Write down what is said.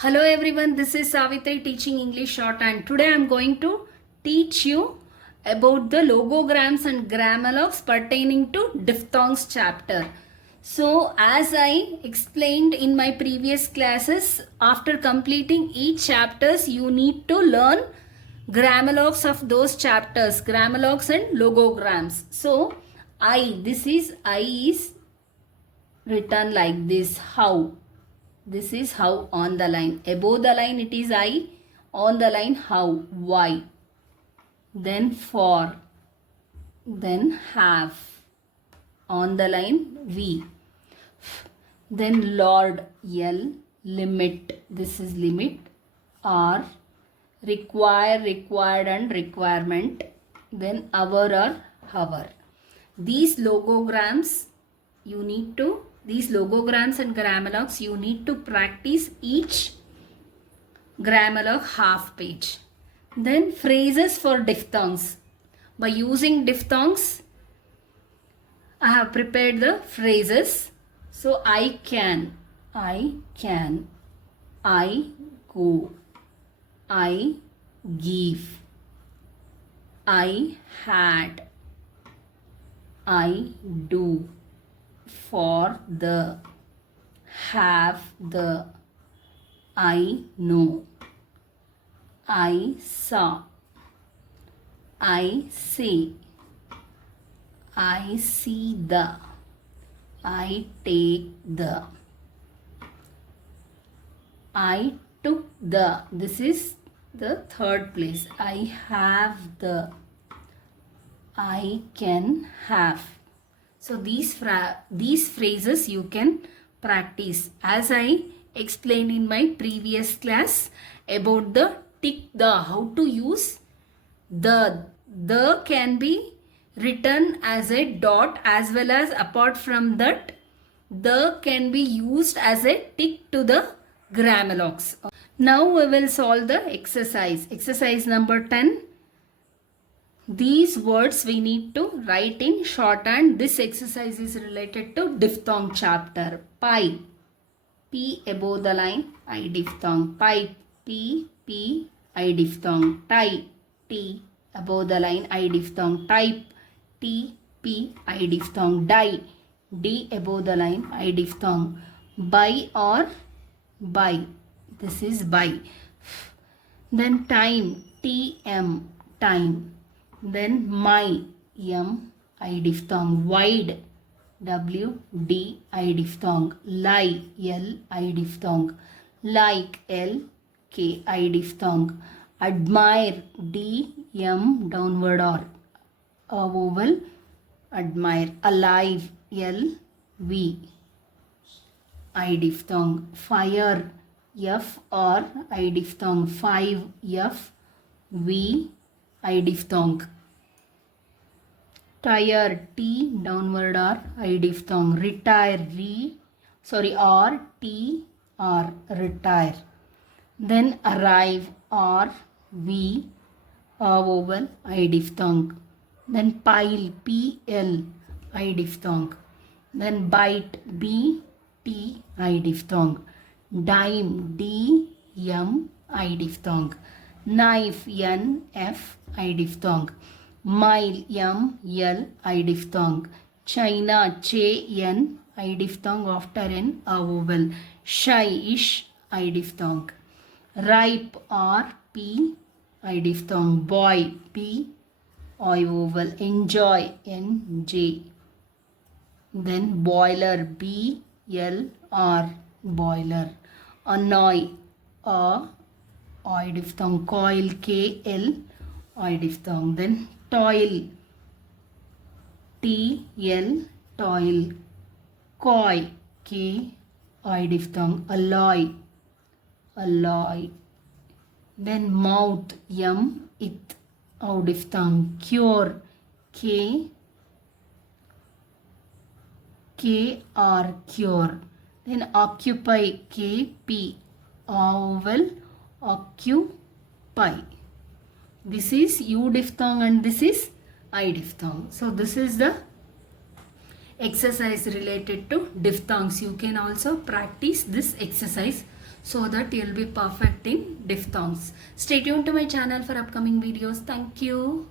Hello everyone, this is Savitri teaching English shorthand. Today I am going to teach you about the logograms and grammalogs pertaining to diphthongs chapter. So as I explained in my previous classes, after completing each chapters you need to learn grammalogs of those chapters, grammalogs and logograms. So I is written like this, how. This is how on the line. Above the line it is I. On the line how. Y. Then for. Then have. On the line V. Then Lord. L. Limit. This is limit. R. Require, required and requirement. Then hour or hour. These logograms you need to, these logograms and grammalogs, you need to practice each grammalog half page. Then phrases for diphthongs. By using diphthongs, I have prepared the phrases. So I can, I go, I give, I had, I do, for the, have the, I know, I saw, I say, I see the, I take the, I took the. This is the third place. I have the, I can have. So these phrases you can practice as I explained in my previous class about the tick the, how to use the. The can be written as a dot, as well as apart from that the can be used as a tick to the grammalogs. Now we will solve the exercise. Exercise number 10. These words we need to write in shorthand. This exercise is related to diphthong chapter. Pipe. P above the line. I diphthong. Pipe. P I diphthong. Tie. T above the line. I diphthong. Type. P I diphthong. Die. D above the line. I diphthong. Buy or buy. This is buy. Then time. TM. Time. Then my, M, I diphthong. Wide, W, D, I diphthong. Lie, L, I diphthong. Like, L, K, I diphthong. Admire, D, M, downward R, a vowel, admire. Alive, L, V, I diphthong. Fire, F, R, I diphthong. 5, F, V, I diphthong. Tire, T, downward R, I diphthong. Retire, R, T, R, retire. Then arrive, R, V, a vowel, I diphthong. Then pile, P, L, I diphthong. Then bite, B, T, I diphthong. Dime, D, M, I diphthong. Knife, N, F, I diphthong. Mile, M, L, I diphthong. China, Ch, N, I diphthong after N, a vowel. Shy, Ish, I diphthong. Ripe, R, P, I diphthong. Boy, P, I vowel. Enjoy, N, J. Then boiler, B, L, R, boiler. Annoy, A, I diphthong. Coil, K, L, I diphthong. Then toil, T, L, toil. Coy, K, I diphthong. Alloy, alloy. Then mouth, M, it, I diphthong. Cure, K, R, cure. Then occupy, K, P, vowel, occupy. This is U diphthong and this is I diphthong. So this is the exercise related to diphthongs. You can also practice this exercise. so that you'll be perfect in diphthongs. Stay tuned to my channel for upcoming videos. Thank you.